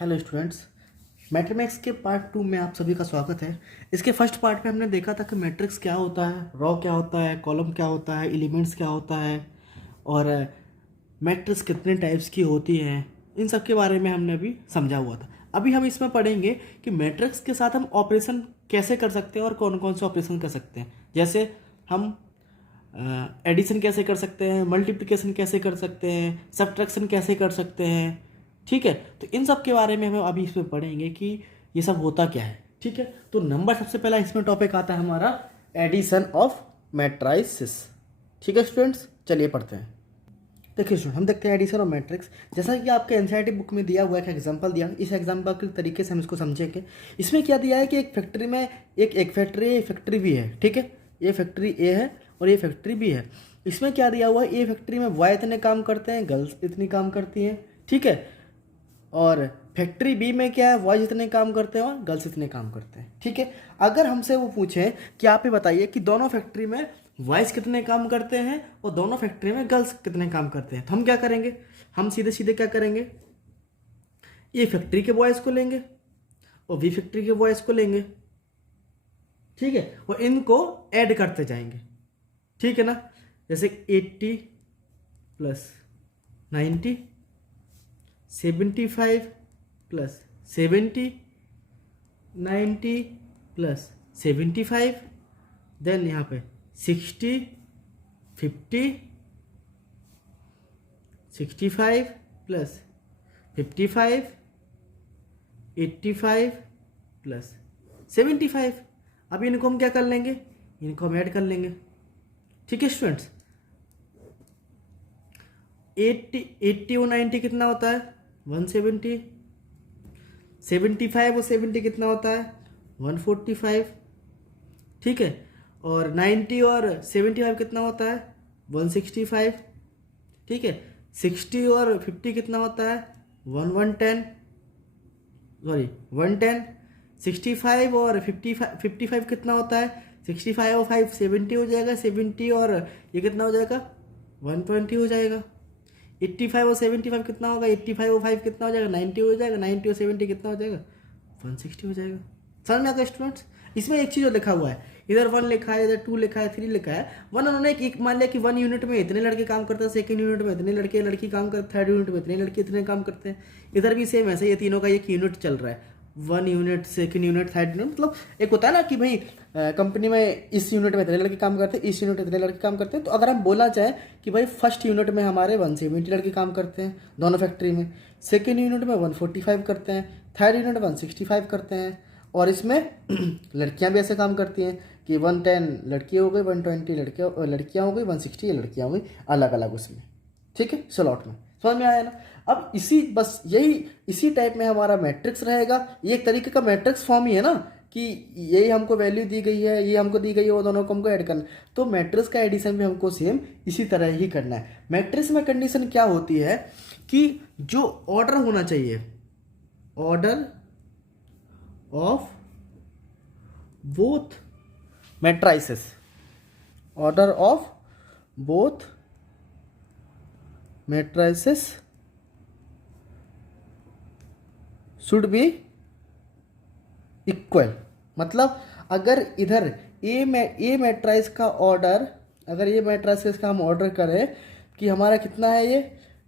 Hello students, mathematics के part 2 में आप सभी का स्वागत है। इसके फर्स्ट पार्ट में हमने देखा था कि मैट्रिक्स क्या होता है, रॉ क्या होता है, कॉलम क्या होता है, एलिमेंट्स क्या होता है और मैट्रिक्स कितने टाइप्स की होती हैं। इन सब के बारे में हमने अभी समझा हुआ था। अभी हम इसमें पढ़ेंगे कि मैट्रिक्स के साथ हम ऑपरेशन कैसे कर सकते हैं और कौन कौन से ऑपरेशन कर सकते हैं। जैसे हम एडिशन कैसे कर सकते हैं, मल्टीप्लिकेशन कैसे कर सकते हैं, सब्ट्रैक्शन कैसे कर सकते हैं। ठीक है, तो इन सब के बारे में हम अभी इसमें पढ़ेंगे कि ये सब होता क्या है। ठीक है, तो नंबर सबसे पहला इसमें टॉपिक आता है हमारा एडिशन ऑफ मैट्राइसिस। ठीक है स्टूडेंट्स, चलिए पढ़ते हैं। देखिए स्टूडेंट, हम देखते हैं एडिशन ऑफ मैट्रिक्स। जैसा कि आपके एनसीईआरटी बुक में दिया हुआ एक एग्जांपल दिया, इस एग्जांपल के तरीके से हम इसको समझेंगे। इसमें क्या दिया है कि एक फैक्ट्री में एक फैक्ट्री है, एक फैक्ट्री भी है। ठीक है, ये फैक्ट्री ए है और ये फैक्ट्री भी है। इसमें क्या दिया हुआ है, ये फैक्ट्री में बॉय इतने काम करते हैं, गर्ल्स इतनी काम करती हैं। ठीक है, और फैक्ट्री बी में क्या है, बॉयज इतने काम करते हैं और गर्ल्स इतने काम करते हैं। ठीक है, अगर हमसे वो पूछें कि आप ये बताइए कि दोनों फैक्ट्री में बॉयज कितने काम करते हैं और दोनों फैक्ट्री में गर्ल्स कितने काम करते हैं, तो हम क्या करेंगे, हम सीधे सीधे क्या करेंगे, ये फैक्ट्री के बॉयज़ को लेंगे और बी फैक्ट्री के बॉयज़ को लेंगे। ठीक है, और इनको ऐड करते जाएंगे। ठीक है ना, जैसे 80 प्लस 90, 75 प्लस 70, 90 प्लस 75, देन यहाँ पे 60, 50, 65 प्लस 55, 85 प्लस 75। अब इनको हम क्या कर लेंगे, इनको हम ऐड कर लेंगे। ठीक है स्टूडेंट्स, 80 और 90 कितना होता है, 170, 75 और 70 कितना होता है, 145। ठीक है, और 90 और 75 कितना होता है, 165। ठीक है, 60 और 50 कितना होता है, 110, सॉरी 110। 65 और 55 कितना होता है, 65 और 5 70 हो जाएगा, 70 और ये कितना हो जाएगा, 120 हो जाएगा। 85 और 75 कितना होगा, 85 और 5 कितना हो जाएगा, 90 हो जाएगा। 90 और 70 कितना हो जाएगा, 160 हो जाएगा। समझ में आता है स्टूडेंट्स। इसमें एक चीज़ और लिखा हुआ है, इधर 1 लिखा है, इधर 2 लिखा है, 3 लिखा है। वन उन्होंने एक मान लिया कि 1 यूनिट में इतने लड़के काम करते हैं, सेकंड यूनिट में इतने लड़के लड़की काम करते हैं, थर्ड यूनिट में इतने लड़के इतने काम करते हैं। इधर भी सेम ऐसे, ये तीनों का एक यूनिट चल रहा है, 1 unit, second unit, third unit. मतलब एक होता है ना कि भाई कंपनी में इस यूनिट में इतने लड़के काम करते हैं, इस यूनिट में इतने लड़के काम करते हैं। तो अगर हम बोलना चाहें कि भाई फर्स्ट यूनिट में हमारे 170 लड़के काम करते हैं दोनों फैक्ट्री में, सेकेंड यूनिट में 145 करते हैं, थर्ड यूनिट 165 करते हैं, और इसमें लड़कियां भी ऐसे काम करती हैं कि 110 लड़की हो गई, 120 लड़कियां हो गई, 160 ये लड़कियां हो गई, अलग अलग उसमें। ठीक है, स्लॉट में। समझ में आया ना। अब इसी टाइप में हमारा मैट्रिक्स रहेगा। ये एक तरीके का मैट्रिक्स फॉर्म ही है ना, कि यही हमको वैल्यू दी गई है, ये हमको दी गई है, वो दोनों को हमको ऐड करना है। तो मैट्रिक्स का एडिशन भी हमको सेम इसी तरह ही करना है। मैट्रिक्स में कंडीशन क्या होती है कि जो ऑर्डर होना चाहिए, order of both matrices, order of both matrices should be equal. मतलब अगर इधर ए मैट्राइस का ऑर्डर, अगर ये मैट्राइसेस का हम ऑर्डर करें कि हमारा कितना है, ये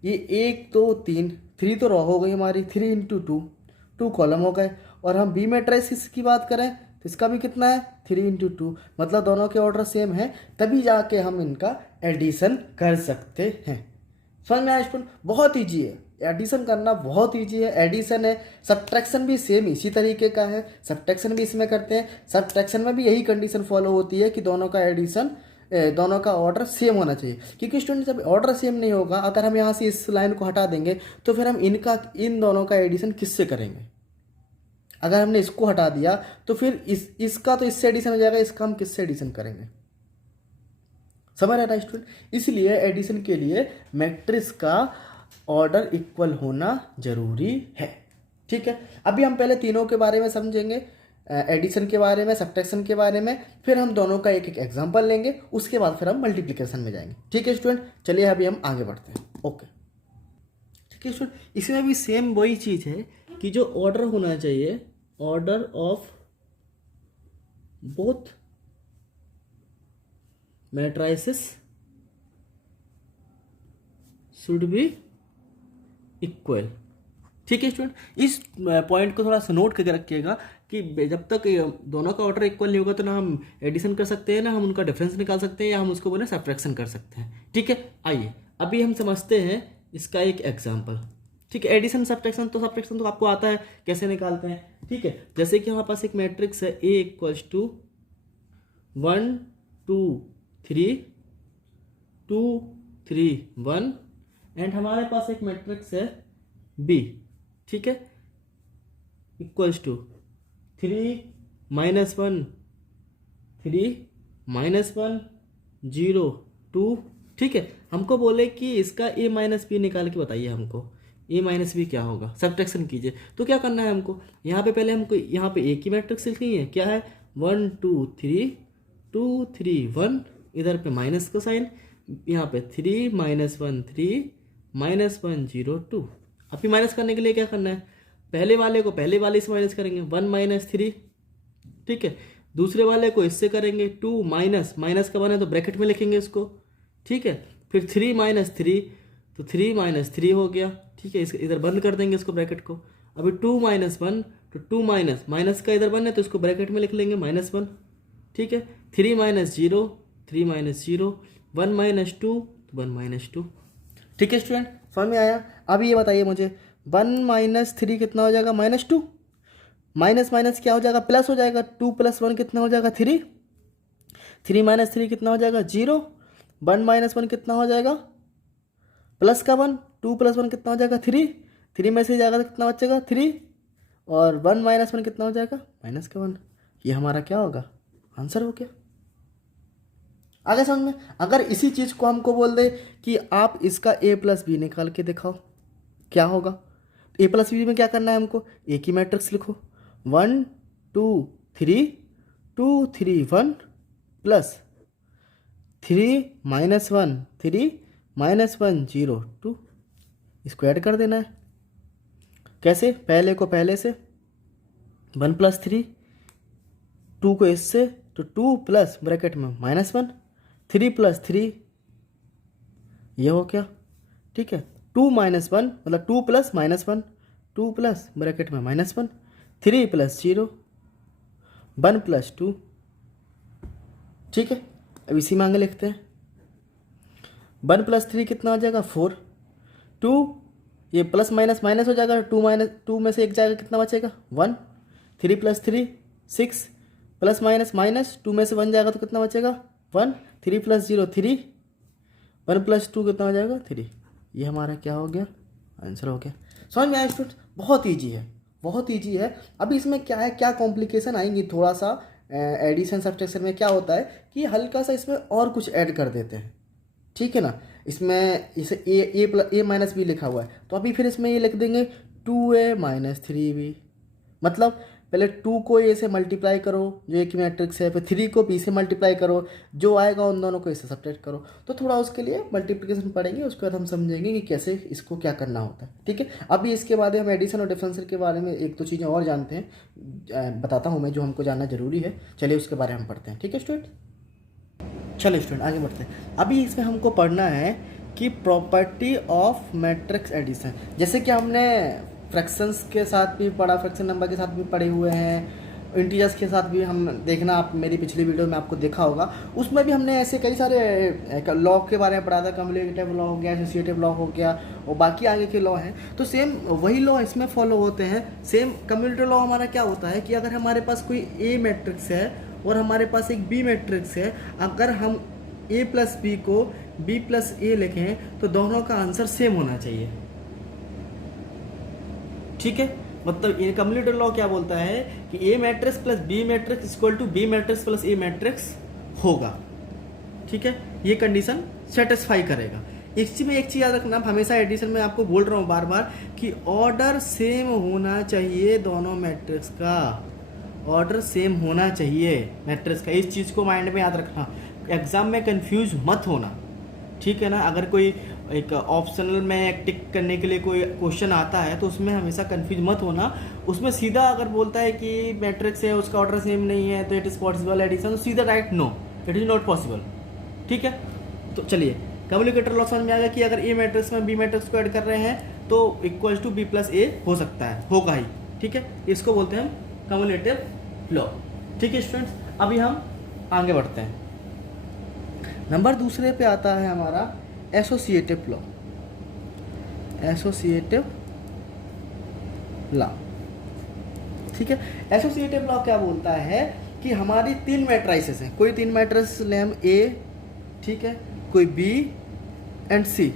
1 2 3, 3 तो रो हो गई हमारी, 3 इंटू 2 कॉलम हो गए। और हम बी मैट्राइसिस की बात करें तो इसका भी कितना है, 3 इंटू 2। मतलब दोनों के ऑर्डर सेम है, तभी जाके हम इनका एडिशन कर सकते हैं। समझ में आया स्टूडेंट, बहुत ईजी है एडिशन करना, बहुत ईजी है। एडिशन है, सब्ट्रैक्शन भी सेम इसी तरीके का है, सब्ट्रैक्शन भी इसमें करते हैं। सब्ट्रैक्शन में भी यही कंडीशन फॉलो होती है कि दोनों का एडिशन, दोनों का ऑर्डर सेम होना चाहिए। क्योंकि स्टूडेंट जब ऑर्डर सेम नहीं होगा, अगर हम यहाँ से इस लाइन को हटा देंगे तो फिर हम इन दोनों का एडिशन किससे करेंगे। अगर हमने इसको हटा दिया तो फिर इसका तो इससे एडिशन हो जाएगा, इसका हम किससे एडिशन करेंगे। समझ रहे ना स्टूडेंट। इसलिए एडिशन के लिए मैट्रिक्स का ऑर्डर इक्वल होना जरूरी है। ठीक है, अभी हम पहले तीनों के बारे में समझेंगे, एडिशन के बारे में, सब्ट्रैक्शन के बारे में, फिर हम दोनों का एक एक एग्जांपल लेंगे, उसके बाद फिर हम मल्टीप्लिकेशन में जाएंगे। ठीक है स्टूडेंट, चलिए अभी हम आगे बढ़ते हैं। ओके, ठीक है स्टूडेंट, इसमें भी सेम वही चीज़ है कि जो ऑर्डर होना चाहिए, order of both matrices should be equal. ठीक है स्टूडेंट, इस पॉइंट को थोड़ा सा नोट करके रखिएगा कि जब तक दोनों का ऑर्डर इक्वल नहीं होगा तो ना हम एडिशन कर सकते हैं, ना हम उनका डिफरेंस निकाल सकते हैं, या हम उसको बोले सब्ट्रैक्शन कर सकते हैं। ठीक है, आइए अभी हम समझते हैं इसका एक एग्जाम्पल। ठीक है, एडिशन सब्ट्रैक्शन तो आपको आता है कैसे निकालते हैं। ठीक है, जैसे कि हमारे पास एक मैट्रिक्स है A इक्वल्स टू 1 2 3 2 3 1 एंड हमारे पास एक मैट्रिक्स है B, ठीक है, इक्वल्स टू 3 -1 3 -1 0 2। ठीक है, हमको बोले कि इसका A माइनस बी निकाल के बताइए हमको A माइनस बी क्या होगा, सब्ट्रैक्शन कीजिए। तो क्या करना है हमको, यहाँ पे पहले हमको यहाँ पे A की मैट्रिक्स लिखनी है, क्या है 1 2 3 2 3 1, इधर पे माइनस का साइन, यहाँ पे 3 -1 3 -1 0 2। अभी माइनस करने के लिए क्या करना है, पहले वाले को पहले वाले से माइनस करेंगे 1 - 3। ठीक है, दूसरे वाले को इससे करेंगे 2 माइनस का 1 है तो ब्रैकेट में लिखेंगे इसको। ठीक है, फिर 3 - 3 तो 3 - 3 हो गया। ठीक है, इधर बंद कर देंगे इसको ब्रैकेट को। अभी 2 - 1 तो 2 माइनस का इधर 1 है तो इसको ब्रैकेट में लिख लेंगे -1। ठीक है, 3 - 0 3 - 0 1 - 2 तो 1 - 2। ठीक है स्टूडेंट, समझ में आया। अब ये बताइए मुझे 1 - 3 कितना हो जाएगा, -2, माइनस क्या हो जाएगा, प्लस हो जाएगा। 2 + 1 कितना हो जाएगा 3, 3 - 3 कितना हो जाएगा 0, 1 - 1 कितना हो जाएगा प्लस का 1, 2 + 1 कितना हो जाएगा 3, 3 में से जाएगा तो कितना बचेगा 3, और 1 - 1 कितना हो जाएगा माइनस का 1। ये हमारा क्या होगा, आंसर हो गया। आगे समझ में। अगर इसी चीज़ को हमको बोल दे कि आप इसका A + B निकाल के दिखाओ, क्या होगा। A + B में क्या करना है हमको, A की मैट्रिक्स लिखो 1 2 3 2 3 1 प्लस 3 - 1 3 -1 0 2, इसको ऐड कर देना है। कैसे, पहले को पहले से 1 + 3, 2 को इससे तो 2 प्लस ब्रैकेट में -1 3 + 3, ये हो गया। ठीक है, 2 - 1 मतलब 2 प्लस -1 2 प्लस ब्रैकेट में -1 3 + 0 1 + 2। ठीक है, अब इसी में आगे लिखते हैं 1 + 3 कितना हो जाएगा 4, 2 ये प्लस माइनस हो जाएगा, 2 में से एक जाएगा कितना बचेगा 1, 3 + 3 6 प्लस माइनस 2 में से 1 जाएगा तो कितना बचेगा 1, 3 + 0 3, 1 + 2 कितना हो जाएगा 3। ये हमारा क्या हो गया, आंसर हो गया। समझ में आया स्टूडेंट, बहुत ईजी है, बहुत ईजी है। अभी इसमें क्या है, क्या कॉम्प्लिकेशन आएंगी थोड़ा सा एडिशन सब्ट्रैक्शन में क्या होता है कि हल्का सा इसमें और कुछ ऐड कर देते हैं। ठीक है ना, इसमें इसे A - B लिखा हुआ है तो अभी फिर इसमें ये लिख देंगे 2A - 3B, मतलब पहले 2 को A से मल्टीप्लाई करो जो एक मैट्रिक्स है, फिर 3 को B से मल्टीप्लाई करो, जो आएगा उन दोनों को इससे सब्ट्रैक्ट करो। तो थोड़ा उसके लिए मल्टीप्लिकेशन पढ़ेंगे, उसके बाद हम समझेंगे कि कैसे इसको क्या करना होता है। ठीक है, अभी इसके बाद हम एडिशन और डिफरेंशियल के बारे में 1-2 चीज़ें और जानते हैं, बताता हूँ मैं जो हमको जानना जरूरी है। चलिए उसके बारे में हम पढ़ते हैं। ठीक है स्टूडेंट, चलिए स्टूडेंट आगे बढ़ते हैं। अभी इसमें हमको पढ़ना है कि प्रॉपर्टी ऑफ मैट्रिक्स एडिशन। जैसे कि हमने फ्रैक्शंस के साथ भी पढ़ा, फ्रैक्शन नंबर के साथ भी पढ़े हुए हैं, इंटीजर्स के साथ भी हम देखना, आप मेरी पिछली वीडियो में आपको देखा होगा, उसमें भी हमने ऐसे कई सारे लॉ के बारे में पढ़ा था। कम्युलेटिव लॉ हो गया, एसोसिएटिव लॉ हो गया, और बाकी आगे के लॉ हैं। तो सेम वही लॉ इसमें फॉलो होते हैं। सेम कम्युलेटिव लॉ हमारा क्या होता है कि अगर हमारे पास कोई A मैट्रिक्स है और हमारे पास एक B मैट्रिक्स है, अगर हम A + B को B + A लिखें तो दोनों का आंसर सेम होना चाहिए। ठीक है, मतलब ये कम्युलेटिव लॉ क्या बोलता है कि A matrix + B matrix = B matrix + A matrix होगा। ठीक है, ये कंडीशन सेटिस्फाई करेगा। इसी में एक चीज़ याद रखना, हमेशा एडिशन में आपको बोल रहा हूँ बार बार कि ऑर्डर सेम होना चाहिए, दोनों मैट्रिक्स का ऑर्डर सेम होना चाहिए मैट्रिक्स का। इस चीज़ को माइंड में याद रखना, एग्जाम में कंफ्यूज मत होना। ठीक है ना, अगर कोई एक ऑप्शनल में टिक करने के लिए कोई क्वेश्चन आता है तो उसमें हमेशा कंफ्यूज मत होना। उसमें सीधा अगर बोलता है कि मैट्रिक्स है उसका ऑर्डर सेम नहीं है तो इट इज़ पॉसिबल एडिशन, तो सीधा write no, it is not possible. ठीक है, तो चलिए कम्युनिकेटर लॉ समझ में आ गया कि अगर ए मैट्रिक्स में बी मैट्रिक्स को ऐड कर रहे हैं तो इक्वल टू बी प्लस ए हो सकता है, होगा ही। ठीक है, इसको बोलते हैं हम कम्युलेटिव लॉ। ठीक है स्टूडेंट्स, अभी हम आगे बढ़ते हैं। नंबर दूसरे पे आता है हमारा एसोसिएटिव लॉ। एसोसिएटिव लॉ, ठीक है। एसोसिएटिव लॉ क्या बोलता है कि हमारी तीन मैट्राइसेस हैं, कोई तीन मैट्रिक्स ले हम ए, ठीक है, कोई B and C,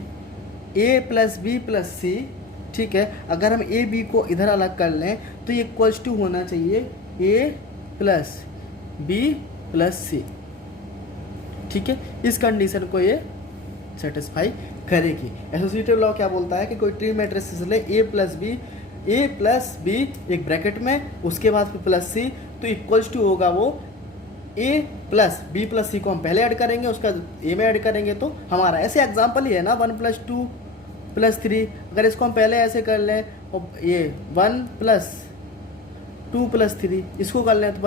A plus B plus C, ठीक है। अगर हम ए बी को इधर अलग कर लें तो ये इक्वल्स टू होना चाहिए ए प्लस बी प्लस सी, ठीक है। इस कंडीशन को ये सेटिस्फाई करेगी। एसोसिएटिव लॉ क्या बोलता है कि कोई ट्री मैट्रिक्स ले ए प्लस बी एक ब्रैकेट में, उसके बाद फिर प्लस सी, तो इक्वल्स टू होगा वो ए प्लस बी प्लस सी को हम पहले ऐड करेंगे, उसका ए में ऐड करेंगे तो हमारा ऐसे एग्जाम्पल ही है ना 1 प्लस 2 प्लस 3। अगर इसको हम पहले ऐसे कर लें और ये 1 प्लस 2 प्लस 3 इसको कर लें तो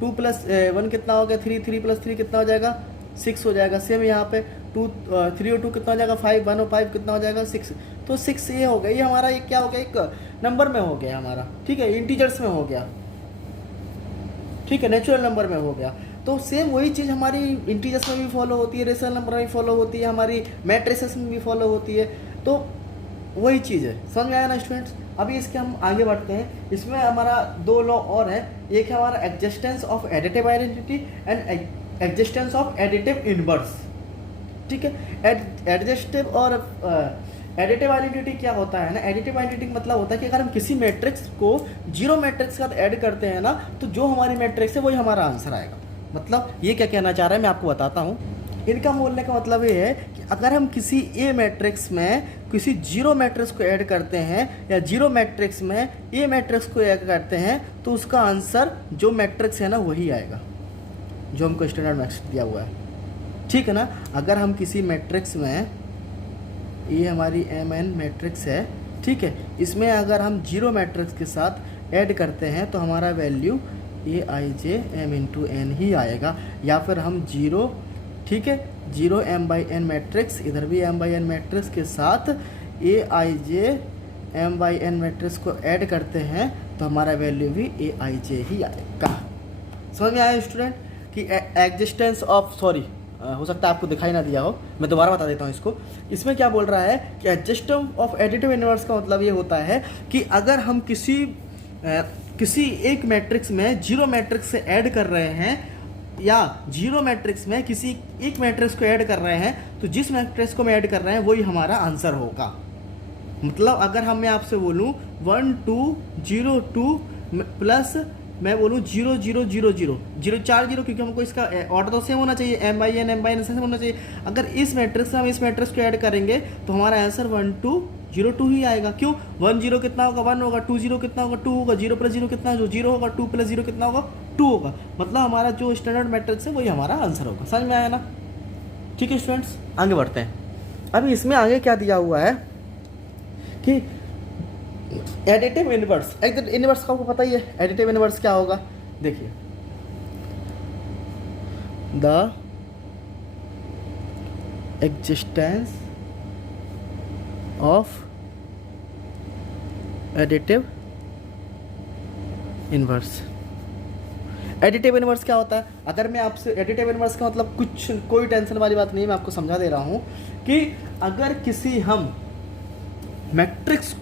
2 प्लस 1 कितना हो गया 3, 3 प्लस 3 कितना हो जाएगा 6 हो जाएगा। सेम यहाँ पे 3 और 2 कितना हो जाएगा 5, 1 और 5 कितना हो जाएगा 6, तो 6 ये हो गया। ये हमारा ये क्या हो गया, एक नंबर में हो गया हमारा, ठीक है, इंटीजर्स में हो गया, ठीक है, नेचुरल नंबर में हो गया। तो सेम वही चीज़ हमारी इंटीजर्स में भी फॉलो होती है, रेशनल नंबर में भी फॉलो होती है, हमारी मैट्रिसेस में भी फॉलो होती है, तो वही चीज़ है। समझ में आया ना स्टूडेंट्स। अभी इसके हम आगे बढ़ते हैं। इसमें हमारा दो लॉ और है, एक है हमारा existence of additive identity and existence of additive inverse, ठीक है। एडजस्टिव और एडिटिव आइडेंटिटी क्या होता है ना, एडिटिव आइडेंटिटी मतलब होता है कि अगर हम किसी मैट्रिक्स को जीरो मैट्रिक्स के साथ ऐड करते हैं ना तो जो हमारी मैट्रिक्स है वही हमारा आंसर आएगा। मतलब ये क्या कहना चाह रहा है मैं आपको बताता हूँ। इनका बोलने का मतलब ये है कि अगर हम किसी ए मैट्रिक्स में किसी जीरो मैट्रिक्स को ऐड करते हैं या जीरो मैट्रिक्स में ए मैट्रिक्स को ऐड करते हैं तो उसका आंसर जो मैट्रिक्स है ना वही आएगा जो हमको स्टैंडर्ड मैट्रिक्स दिया हुआ है, ठीक है ना। अगर हम किसी मैट्रिक्स में, ये हमारी mn मैट्रिक्स है, ठीक है, इसमें अगर हम जीरो मैट्रिक्स के साथ ऐड करते हैं तो हमारा value aij m into n ही आएगा। या फिर हम जीरो, ठीक है, जीरो m/n मैट्रिक्स, इधर भी m/n मैट्रिक्स के साथ aij m/n मैट्रिक्स को ऐड करते हैं तो हमारा वैल्यू भी aij ही आएगा। समझ में आया स्टूडेंट कि एग्जिस्टेंस ऑफ, सॉरी हो सकता है आपको दिखाई ना दिया हो, मैं दोबारा बता देता हूँ इसको। इसमें क्या बोल रहा है कि एडजस्टेंस ऑफ एडिटिव इनवर्स का मतलब ये होता है कि अगर हम किसी एक मैट्रिक्स में जीरो मैट्रिक्स से ऐड कर रहे हैं या जीरो मैट्रिक्स में किसी एक मैट्रिक्स को ऐड कर रहे हैं तो जिस मैट्रिक्स को हम ऐड कर रहे हैं वही हमारा आंसर होगा। मतलब अगर मैं आपसे बोलूँ 1 2 0 2 प्लस मैं बोलूँ 0 0 0 0 0 4 0, क्योंकि हमको इसका ऑर्डर तो सेम होना चाहिए, m/n सेम होना चाहिए। अगर इस मैट्रिक्स से हम इस मैट्रिक्स को ऐड करेंगे तो हमारा आंसर 1 2 0 2 ही आएगा। क्यों, 1 0 कितना होगा 1 होगा, 2 0 कितना होगा 2 होगा, 0 प्लस 0 कितना जो 0 होगा, 2 प्लस 0 कितना होगा 2 होगा। मतलब हमारा जो स्टैंडर्ड मैट्रिक्स है वही हमारा आंसर होगा। समझ में आया ना। ठीक है स्टूडेंट्स, आगे बढ़ते हैं। अभी इसमें आगे क्या दिया हुआ है कि एडिटिव इनवर्स, इनवर्स का आपको पता ही है एडिटिव इनवर्स क्या होगा। देखिए, the existence of additive inverse. Additive inverse क्या होता है, अगर मैं आपसे एडिटिव इनवर्स का मतलब कोई टेंशन वाली बात नहीं, मैं आपको समझा दे रहा हूँ कि अगर किसी हम मैट्रिक्स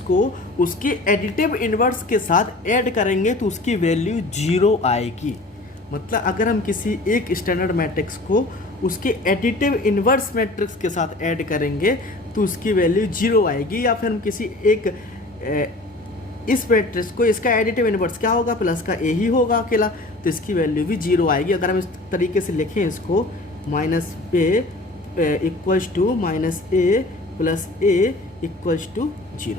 को उसके एडिटिव इनवर्स के साथ ऐड करेंगे तो उसकी वैल्यू 0 आएगी। मतलब अगर हम किसी एक स्टैंडर्ड मैट्रिक्स को उसके एडिटिव इनवर्स मैट्रिक्स के साथ ऐड करेंगे तो उसकी वैल्यू 0 आएगी। या फिर हम किसी एक इस मैट्रिक्स को, इसका एडिटिव इनवर्स क्या होगा, प्लस का ए ही होगा अकेला, तो इसकी वैल्यू भी 0 आएगी। अगर हम इस तरीके से लिखें इसको, minus a equals to minus a plus a equals to 0।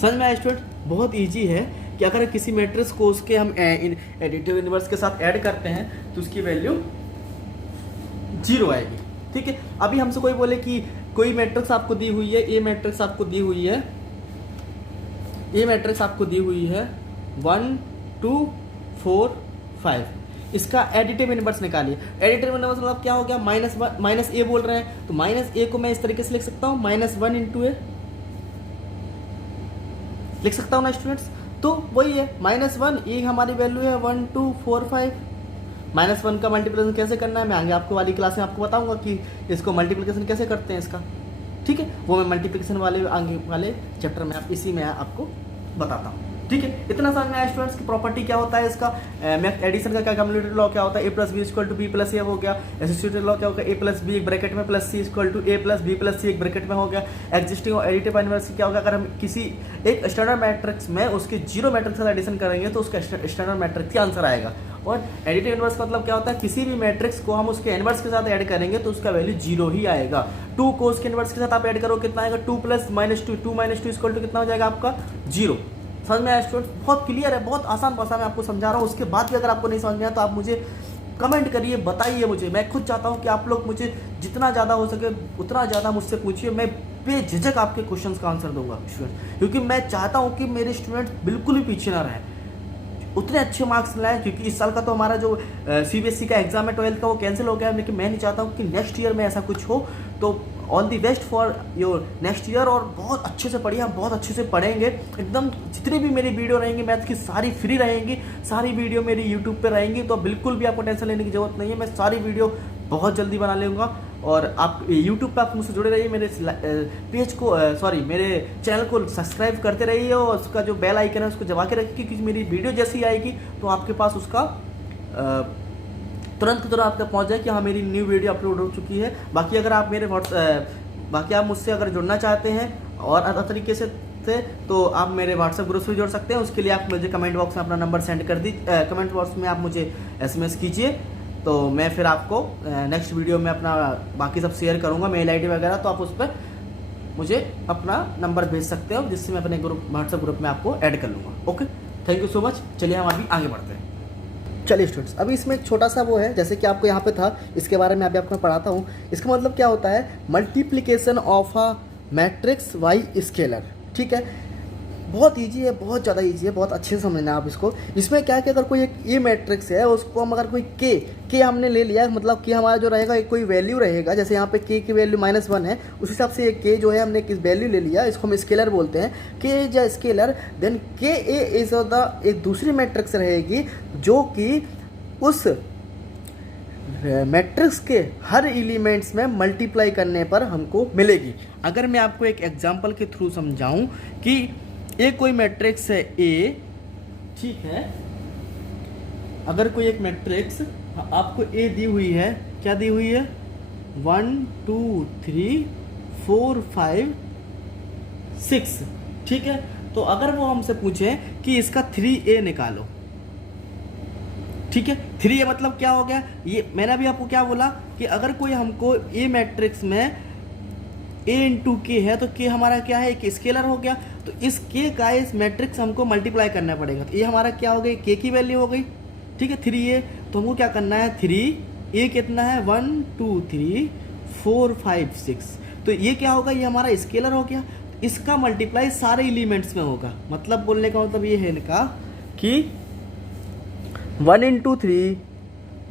समझ में आया स्टूडेंट। बहुत इजी है कि अगर किसी मैट्रिक्स को उसके हम एडिटिव इनवर्स के साथ ऐड करते हैं तो उसकी वैल्यू 0 आएगी। ठीक है। अभी हमसे कोई बोले कि कोई मैट्रिक्स आपको दी हुई है, ए मैट्रिक्स आपको दी हुई है, ए मैट्रिक्स आपको दी हुई है 1 2 4 5, इसका एडिटिव इनवर्स निकालिए। एडिटिव इनवर्स मतलब क्या हो गया, माइनस ए बोल रहे हैं, तो माइनस ए को मैं इस तरीके से लिख सकता हूँ, -1 इंटू ए लिख सकता हूँ ना स्टूडेंट्स। तो वही है -1, ए हमारी वैल्यू है 1 2 4 5। -1 का मल्टीप्लिकेशन कैसे करना है मैं आगे आपको वाली क्लास में आपको बताऊंगा कि इसको मल्टीप्लिकेशन कैसे करते हैं इसका, ठीक है। वो मैं मल्टीप्लिकेशन वाले आगे वाले चैप्टर में इसी में आपको बताता हूँ, ठीक है। इतना समझ में आया स्टूडेंट्स की प्रॉपर्टी क्या होता है इसका, एडिशन का क्या कम्युलेटिव लॉ क्या होता है, a + b = b + a हो गया। एसोसिएटिव लॉ क्या होगा, a + b एक ब्रैकेट में plus c = a + b + c एक ब्रैकेट में हो गया। एग्जिस्टिंग और एडिटिव इनवर्स क्या होगा, अगर हम किसी एक स्टैंडर्ड मैट्रिक्स में उसके 0 मैट्रिक्स का एडिशन करेंगे तो उसका स्टैंडर्ड मैट्रिक्स का आंसर आएगा। और एडिटिव इनवर्स का मतलब क्या होता है, किसी भी मैट्रिक्स को हम उसके इनवर्स के साथ ऐड करेंगे तो उसका वैल्यू 0 ही आएगा। 2 को उसके इनवर्स के साथ आप ऐड करो कितना आएगा, 2 + -2, 2 - 2 = कितना हो जाएगा आपका 0। समझ में आया स्टूडेंट्स, बहुत क्लियर है, बहुत आसान भाषा में आपको समझा रहा हूँ। उसके बाद भी अगर आपको नहीं समझ में आया तो आप मुझे कमेंट करिए, बताइए मुझे। मैं खुद चाहता हूँ कि आप लोग मुझे जितना ज़्यादा हो सके उतना ज़्यादा मुझसे पूछिए, मैं बेझिझक आपके क्वेश्चंस का आंसर दूंगा स्टूडेंट्स, क्योंकि मैं चाहता हूँ कि मेरे स्टूडेंट्स बिल्कुल भी पीछे ना रहें, उतने अच्छे मार्क्स लाएं। क्योंकि इस साल का तो हमारा जो CBSE का एग्जाम है 12th का वो कैंसिल हो गया है, लेकिन मैं नहीं चाहता हूँ कि नेक्स्ट ईयर में ऐसा कुछ हो। तो all the best for your next year, और बहुत अच्छे से पढ़िए, हम बहुत अच्छे से पढ़ेंगे एकदम। जितनी भी मेरी वीडियो रहेंगी मैथ की सारी फ्री रहेंगी, सारी वीडियो मेरी यूट्यूब पे रहेंगी, तो बिल्कुल भी आपको टेंशन लेने की जरूरत नहीं है। मैं सारी वीडियो बहुत जल्दी बना लूँगा, और आप यूट्यूब पे आप मुझसे जुड़े रहिए, मेरे पेज को मेरे चैनल को सब्सक्राइब करते रहिए, और उसका जो बेल आइकन है उसको दबा के रखिए, क्योंकि मेरी वीडियो जैसी आएगी तो आपके पास उसका तुरंत आपके पहुंच जाए कि हाँ मेरी न्यू वीडियो अपलोड हो चुकी है। बाकी अगर आप मेरे बाकी आप मुझसे अगर जुड़ना चाहते हैं और अलग तरीके से तो आप मेरे व्हाट्सएप ग्रुप से जोड़ सकते हैं। उसके लिए आप मुझे कमेंट बॉक्स में अपना नंबर सेंड कर दीजिए, कमेंट बॉक्स में आप मुझे SMS कीजिए, तो मैं फिर आपको नेक्स्ट वीडियो में अपना बाकी सब शेयर करूँगा, मेल ID वगैरह, तो आप उस पर मुझे अपना नंबर भेज सकते हो, जिससे मैं अपने व्हाट्सएप ग्रुप में आपको ऐड कर लूँगा। Okay, thank you so much. चलिए हम अभी आगे बढ़ते हैं। चलिए स्टूडेंट्स, अभी इसमें एक छोटा सा वो है, जैसे कि आपको यहाँ पे था, इसके बारे में अभी आपको मैं पढ़ाता हूँ। इसका मतलब क्या होता है, multiplication of a matrix by scalar, ठीक है। बहुत इजी है, बहुत ज़्यादा इजी है, बहुत अच्छे से समझना है आप इसको। इसमें क्या है कि अगर कोई एक ए मैट्रिक्स है, उसको हम अगर कोई के हमने ले लिया, मतलब कि हमारा जो रहेगा एक कोई वैल्यू रहेगा, जैसे यहाँ पे के की वैल्यू -1 है, उस हिसाब से एक के जो है हमने किस वैल्यू ले लिया, इसको हम स्केलर बोलते हैं। के इज अ स्केलर, देन के ए इज द एक दूसरी मैट्रिक्स रहेगी जो कि उस मैट्रिक्स के हर एलिमेंट्स में मल्टीप्लाई करने पर हमको मिलेगी। अगर मैं आपको एक एग्जांपल के थ्रू समझाऊं कि एक कोई मैट्रिक्स है ए, ठीक है, अगर कोई एक मैट्रिक्स आपको ए दी हुई है, क्या दी हुई है, 1 2 3 4 5 6, ठीक है। तो अगर वो हमसे पूछे कि इसका 3a निकालो, ठीक है, 3a मतलब क्या हो गया, ये मैंने अभी आपको क्या बोला कि अगर कोई हमको ए मैट्रिक्स में a इंटू के है, तो के हमारा क्या है, एक स्केलर हो गया, तो इस के का इस मैट्रिक्स हमको मल्टीप्लाई करना पड़ेगा। तो ये हमारा क्या हो गई, के की वैल्यू हो गई, ठीक है, 3a। तो हमको क्या करना है, 3a कितना है, 1 2 3 4 5 6, तो ये क्या होगा, ये हमारा स्केलर हो गया। इसका मल्टीप्लाई सारे एलिमेंट्स में होगा, मतलब बोलने का मतलब ये है इनका कि 1 इंटू 3,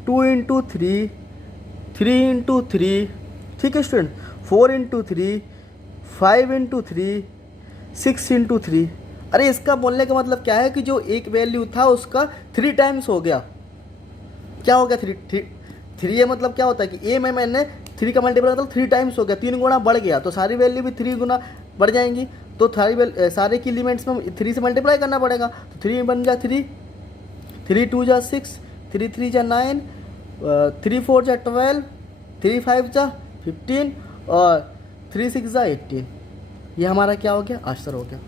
2 इंटू 3, 3 इंटू 3, ठीक है स्टूडेंट, 4 इंटू 3, 5 इंटू 3, 6 इंटू 3। अरे इसका बोलने का मतलब क्या है कि जो एक वैल्यू था उसका 3 टाइम्स हो गया। क्या हो गया, 3 ये मतलब क्या होता है कि ए में मैंने 3 का मल्टीपल मतलब 3 टाइम्स हो गया, 3 गुना बढ़ गया, तो सारी वैल्यू भी 3 गुना बढ़ जाएंगी। तो सारे की एलिमेंट्स में 3 से मल्टीप्लाई करना पड़ेगा, तो 3 बन गया 3, 3 2 जा 6, 3 3 जा 9, 3 4 जा 12, 3 5 जा 15 और 3 6 जा 18। ये हमारा क्या हो गया, आंसर हो गया।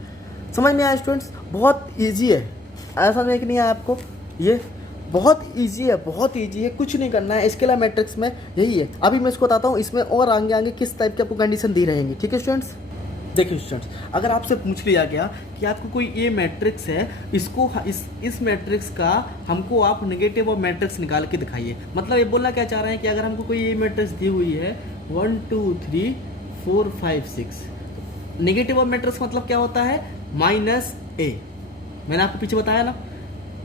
समझ में आया स्टूडेंट्स, बहुत इजी है, ऐसा नहीं कि नहीं आया आपको, ये बहुत इजी है, बहुत इजी है, कुछ नहीं करना है। स्केलर मैट्रिक्स में यही है। अभी मैं इसको बताता हूँ इसमें और आगे आगे किस टाइप की आपको कंडीशन दी रहेंगी, ठीक है स्टूडेंट्स। देखिए स्टूडेंट्स, अगर आपसे पूछ लिया गया कि आपको कोई ए मैट्रिक्स है, इसको इस मैट्रिक्स का हमको आप नेगेटिव और मैट्रिक्स निकाल के दिखाइए, मतलब ये बोलना क्या चाह रहे हैं कि अगर हमको कोई ए मैट्रिक्स दी हुई है 1 2 3 4 5 6। नेगेटिव ऑफ मैट्रिक्स मतलब क्या होता है, माइनस ए। मैंने आपको पीछे बताया ना,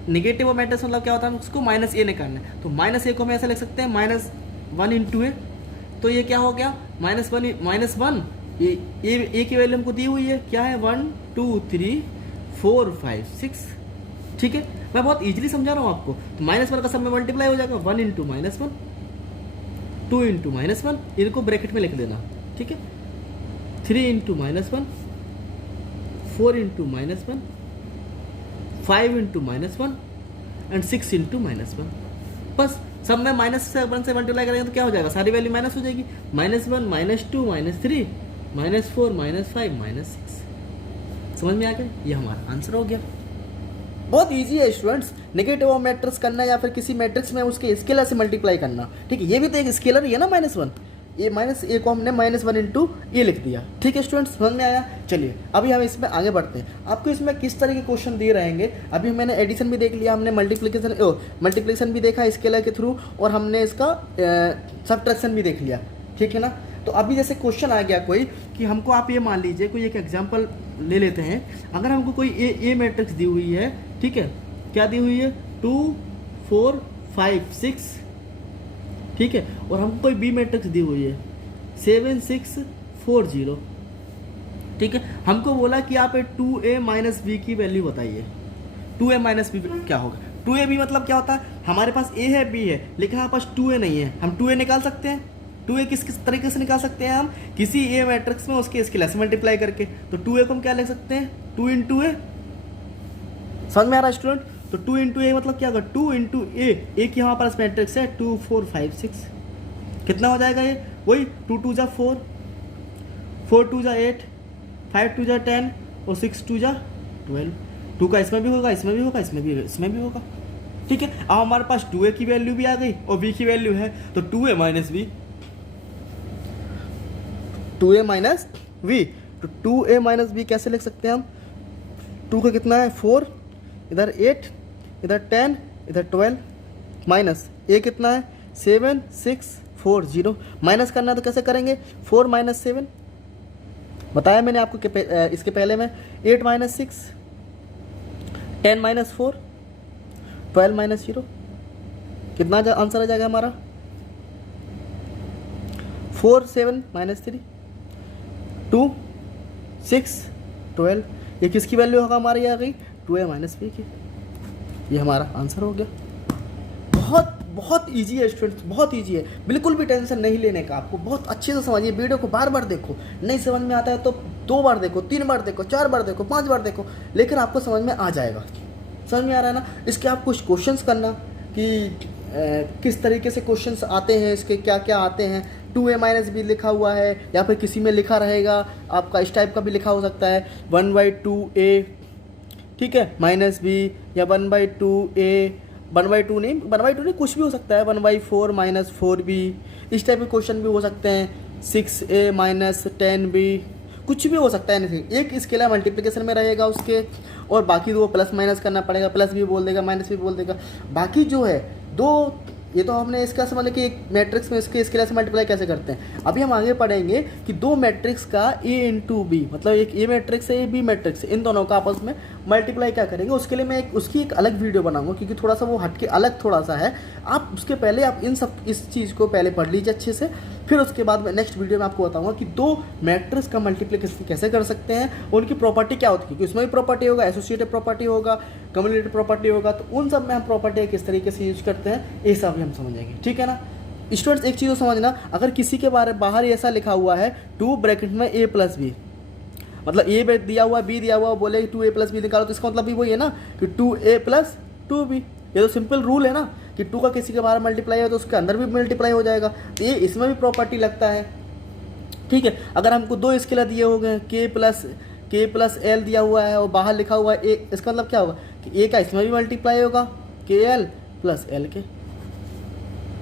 नेगेटिव ऑफ मैट्रिक्स मतलब क्या होता है, उसको माइनस ए निकालना है। तो माइनस ए को हम ऐसा लिख सकते हैं -1 इंटू ए। तो ये क्या हो गया, -1 ए की वैल्यू हमको दी हुई है, क्या है 1 2 3 4 5 6। ठीक है, मैं बहुत इजीली समझा रहा हूँ आपको। तो -1 का सब में मल्टीप्लाई हो जाएगा, 1 इंटू -1, 2 इंटू -1, इनको ब्रैकेट में लिख देना। ठीक है, 3 into -1, 4 into -1, 5 into -1 and 6 into -1। बस सब में -1 से मल्टीप्लाई करेंगे तो क्या हो जाएगा, सारी वैल्यू माइनस हो जाएगी। -1 -2 -3 -4 -5 -6। समझ में आ गया, ये हमारा आंसर हो गया। बहुत इजी है स्टूडेंट्स, नेगेटिव ऑफ मैट्रिक्स करना या फिर किसी मैट्रिक्स में उसके स्केलर से मल्टीप्लाई करना। ठीक है, ये भी तो एक स्केलर ही है ना -1। ये माइनस ए को हमने -1 इंटू ए लिख दिया। ठीक है स्टूडेंट्स, समझ में आया। चलिए अभी हम इसमें आगे बढ़ते हैं। आपको इसमें किस तरह के क्वेश्चन दिए रहेंगे, अभी मैंने एडिशन भी देख लिया, हमने मल्टीप्लिकेशन भी देखा स्केलर के थ्रू, और हमने इसका सब्ट्रैक्शन भी देख लिया। ठीक है ना। तो अभी जैसे क्वेश्चन आ गया कोई कि हमको, आप ये मान लीजिए कोई एक एग्जांपल ले लेते हैं। अगर हमको कोई ए मैट्रिक्स दी हुई है, ठीक है, क्या दी हुई है 2 4 5 6, ठीक है, और हमको कोई बी मैट्रिक्स दी हुई है 7 6 4 0। ठीक है, हमको बोला कि आप 2a माइनस बी की वैल्यू बताइए। 2a माइनस बी क्या होगा, 2a बी मतलब क्या होता है, हमारे पास a है b है लेकिन हमारे पास 2a नहीं है। हम 2a निकाल सकते हैं। 2a किस तरीके से निकाल सकते हैं, हम किसी a मैट्रिक्स में उसके स्केलर से मल्टीप्लाई करके। तो 2a को हम क्या लिख सकते हैं, 2 इंटू ए। समझ में आ रहा है स्टूडेंट। तो 2 इंटू ए मतलब क्या होगा, 2 इंटू ए की हमारे पास मैट्रिक्स है 2 4 5 6। कितना हो जाएगा ये, वही 2 2 जा 4, 4 2 जा 8, 5 2 जा 10 और 6 2 जा 12। 2 का इसमें भी होगा, इसमें भी होगा, इसमें भी होगा। ठीक है, अब हमारे पास 2a की वैल्यू भी आ गई और b की वैल्यू है, तो 2a minus b, 2a minus v। तो 2a माइनस b कैसे लिख सकते हैं हम, 2 का कितना है 4, इधर 8, इधर 10, इधर 12, माइनस a कितना है 7 6 4 0। माइनस करना है तो कैसे करेंगे, 4 माइनस 7 बताया मैंने आपको इसके पहले में, 8 माइनस 6, 10 माइनस 4, 12 माइनस 0। कितना आंसर आ जाएगा हमारा, 4 7 माइनस 3, 2 6 12। ये किसकी वैल्यू होगा हमारी आ गई, 2a माइनस b की। ये हमारा आंसर हो गया। बहुत बहुत ईजी है स्टूडेंट्स, बहुत ईजी है, बिल्कुल भी टेंशन नहीं लेने का। आपको बहुत अच्छे से समझिए, वीडियो को बार बार देखो, नहीं समझ में आता है तो 2 बार देखो, 3 बार देखो, 4 बार देखो, 5 बार देखो, लेकिन आपको समझ में आ जाएगा। समझ में आ रहा है ना। इसके आप कुछ क्वेश्चंस करना कि किस तरीके से क्वेश्चंस आते हैं, इसके क्या क्या आते हैं। 2a माइनस बी लिखा हुआ है या फिर किसी में लिखा रहेगा, आपका इस टाइप का भी लिखा हो सकता है 1/2a, ठीक है, माइनस बी, या 1/2a, 1/2 नहीं कुछ भी हो सकता है, 1/4 माइनस 4b, इस टाइप के क्वेश्चन भी हो सकते हैं। 6a माइनस 10b, कुछ भी हो सकता है। नहीं, एक स्केलर मल्टीप्लिकेशन में रहेगा उसके, और बाकी 2 प्लस माइनस करना पड़ेगा, प्लस भी बोल देगा माइनस भी बोल देगा। बाकी जो है 2, ये तो हमने इसका समझ लिया कि एक मैट्रिक्स में इसके स्केलर से मल्टीप्लाई कैसे करते हैं। अभी हम आगे पढ़ेंगे कि 2 मैट्रिक्स का a इंटू बी, मतलब एक a मैट्रिक्स है, b मैट्रिक्स है, इन दोनों का आपस में मल्टीप्लाई क्या करेंगे। उसके लिए मैं उसकी एक अलग वीडियो बनाऊंगा, क्योंकि थोड़ा सा वो हटके अलग थोड़ा सा है। आप उसके पहले आप इस चीज़ को पहले पढ़ लीजिए अच्छे से, फिर उसके बाद मैं नेक्स्ट वीडियो में आपको बताऊंगा कि 2 मैट्रिक्स का मल्टीप्लिकेशन कैसे कर सकते हैं, उनकी प्रॉपर्टी क्या होती है, क्योंकि उसमें भी प्रॉपर्टी होगा, एसोसिएटिव प्रॉपर्टी होगा, कम्युलेटिव प्रॉपर्टी होगा। तो उन सब में हम प्रॉपर्टी किस तरीके से यूज करते हैं, ये सब भी हम समझेंगे। ठीक है ना स्टूडेंट्स। एक चीज़ को समझना, अगर किसी के बाहर ऐसा लिखा हुआ है 2 ब्रैकेट में a प्लस बी, मतलब a दिया हुआ, b दिया हुआ, बोले 2a प्लस बी निकालो, तो इसका मतलब भी वही है ना कि 2a प्लस 2b। ये तो सिंपल रूल है ना कि 2 का किसी के बाहर मल्टीप्लाई है तो उसके अंदर भी मल्टीप्लाई हो जाएगा। तो ये इसमें भी प्रॉपर्टी लगता है। ठीक है, अगर हमको 2 स्केलर दिए हो गए, k प्लस l दिया हुआ है और बाहर लिखा हुआ है a, इसका मतलब क्या होगा कि a का इसमें भी मल्टीप्लाई होगा kl प्लस l के।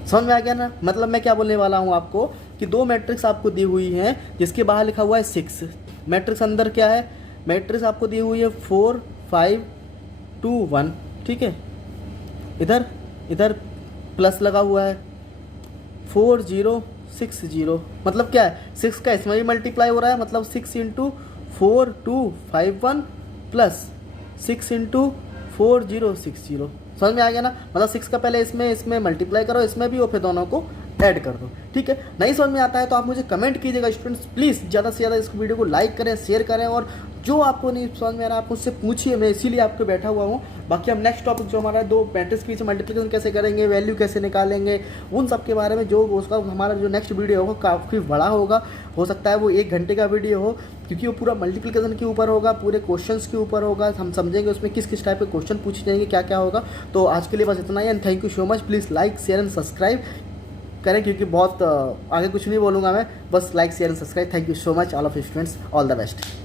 समझ में आ गया ना। मतलब मैं क्या बोलने वाला हूँ आपको कि 2 मैट्रिक्स आपको दी हुई हैं जिसके बाहर लिखा हुआ है 6, मैट्रिक्स अंदर क्या है, मैट्रिक्स आपको दी हुई है 4 5 2 1, ठीक है, इधर प्लस लगा हुआ है 4 0 60, मतलब क्या है, 6 का इसमें भी मल्टीप्लाई हो रहा है, मतलब 6 इंटू 4251 प्लस 6 इंटू 4060। समझ में आ गया ना, मतलब 6 का पहले इसमें मल्टीप्लाई करो, इसमें भी, और फिर दोनों को ऐड कर दो। ठीक है, नहीं समझ में आता है तो आप मुझे कमेंट कीजिएगा स्टूडेंट्स, प्लीज़ ज़्यादा से ज़्यादा इस वीडियो को लाइक करें, शेयर करें, और जो आपको नहीं समझ में आ रहा आप मुझसे पूछिए, मैं इसीलिए आपको बैठा हुआ हूँ। बाकी हम नेक्स्ट टॉपिक जो हमारा 2 मैट्रिक्स के बीच मल्टीप्लिकेशन कैसे करेंगे, वैल्यू कैसे निकालेंगे, उन सब के बारे में जो उसका हमारा जो नेक्स्ट वीडियो होगा काफ़ी बड़ा होगा, हो सकता है वो 1 घंटे का वीडियो हो, क्योंकि वो पूरा मल्टीप्लिकेशन के ऊपर होगा, पूरे क्वेश्चंस के ऊपर होगा, हम समझेंगे उसमें किस किस टाइप के क्वेश्चन पूछे जाएंगे, क्या क्या होगा। तो आज के लिए बस इतना ही, and thank you so much. Please like share and subscribe करें, क्योंकि बहुत आगे कुछ नहीं बोलूँगा मैं, बस like share and subscribe. Thank you so much all of students, all the best.